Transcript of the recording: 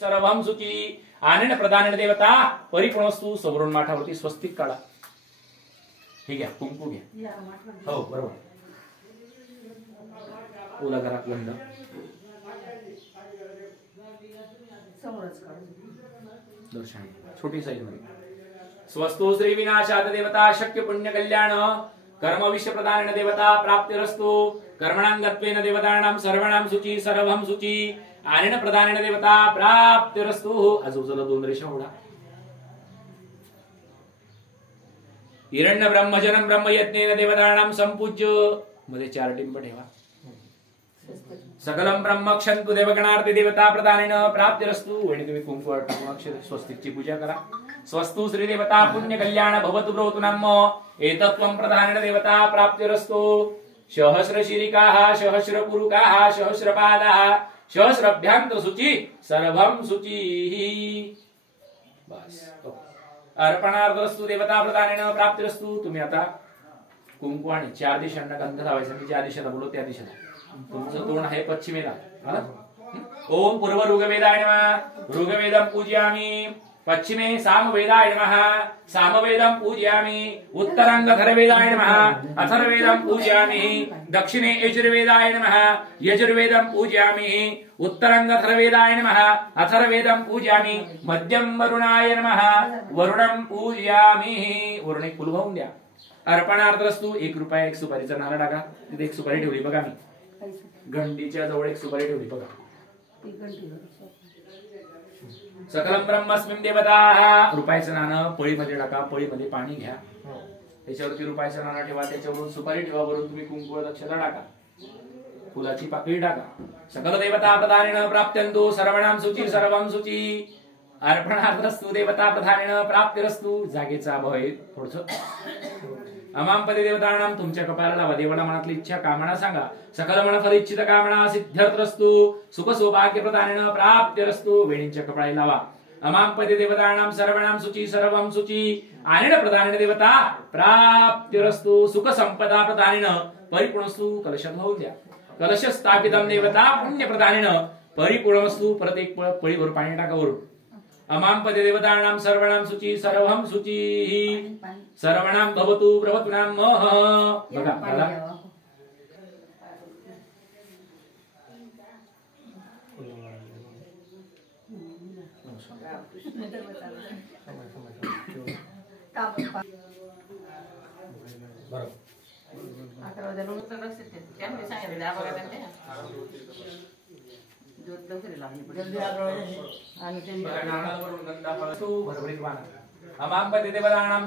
सर्वम सुची आनंद प्रधान देवता परिपूर्णस्तु सवरून माठावरती स्वस्तिक काढा. हे घ्या, कुंकू घ्या. हो बरोबर. ओला घरात बंद दर्शन छोटी साईज मध्ये. स्वस्तु श्री विनाशात देवता शक्य पुण्य कल्याण कर्म विश्व प्रधान देवता प्राप्तिरस्तु कर्मणांगत्वेन देवतानां सर्वणां शुची सर्वं शुची आनंद प्रधान देवता प्राप्तिरस्तु. आजूबाजूला 2 रेषा ओढा. हिरण्य ब्रह्मजनम ब्रह्मयज्ञेन देवतानां संपूज्य मध्ये 4 टिंब ठेवा. सकलम ब्रह्म क्षंतु देवगणार्थे देवता प्रधानेन प्राप्तिरस्तु. आणि तुम्ही कुंकू टाकून अक्षर स्वस्तिकची पूजा करा. स्वस्तु श्री देवता पुण्य कल्याण भवतु ब्रोतु नमो एतत्वं प्रधानेन देवता प्राप्तिरस्तु. सहस्र शिरिकाः सहस्र पुरुकाः सहस्र पादाः सहस्रभ्यंतर शुचि सर्वं शुचि. बस अर्पणार्थस्तु देवता प्रधानेन प्राप्तिरस्तु. तुम्ही आता कुंकू आणि 4 दिशांना गंध लावायचा. मी ज्या दिशेला बोलतो त्या दिशेला. तुमचं तोंड आहे पश्चिमेला. ओम पूर्व ऋग्वेदाय नमः ऋग्वेदं पूजयामि. पश्चिमे सामवेदाय नमः सामवेदं पूजयामि. उत्तरांगधर्वेदाय नमः अथर्ववेदं पूजयामि. दक्षिणे यजुर्वेदाय नमः यजुर्वेदं पूजयामि. उत्तरांगधर्वेदाय नमः अथर्ववेदं पूजयामि. मध्यम वरुणाय नमः वरुणं पूजयामि. वरुण एक फुल वाहून द्या. अर्पणार्थस्तु 1 रुपया 1 सुपारीचा नारळ टाका. तिथे 1 सुपारी ठेवली बघा. मी घंटीच्या जवळ 1 सुपारी ठेवली बघा. सकलम ब्रह्मस्मिन् देवता. रुपयाचं नाणं पळीमध्ये टाका. पळीमध्ये पाणी घ्या. त्याच्यावरती रुपयाचं नाणं ठेवा. त्याच्यावरून सुपारी ठेवा. वरून तुम्ही कुंकू दक्षता टाका. फुलाची पाकळी टाका. सकल देवता प्रधानेन प्राप्त्यन्तु सर्वणां शुचि सर्वं शुचि अर्पणार्थस्तु देवता प्रधानेन प्राप्तिरस्तु. जागेचा अभाव आहे थोडस. अमांपदे देवतानां तुमच्या कपाळाला लावा. देवाला मनातली इच्छा कामना सांगा. सकल मनफल इच्छित कामना सिद्ध्यर्थरस्तु. सुख सौभाग्य प्रधानेन प्राप्तिरस्तु. वेणींच्या कपाळाला लावा. अमांपदे देवतानां सर्वणां शुचि सर्वं शुचि आनंद प्रधानेन देवता प्राप्तिरस्तु. सुख संपदा प्रधानेन परिपूर्णस्तु. कलश धुवून द्या. कलश स्थापितं देवता पुण्य प्रधानेन परिपूर्णस्तु. परत 1 पळीभर पाणी टाका वरून. अमांपदे देवतानां सर्वणां शुचि सर्वं शुचि सर्वणां भवतु प्रभवतु नमः. बघा मला अमांपदे देवतानां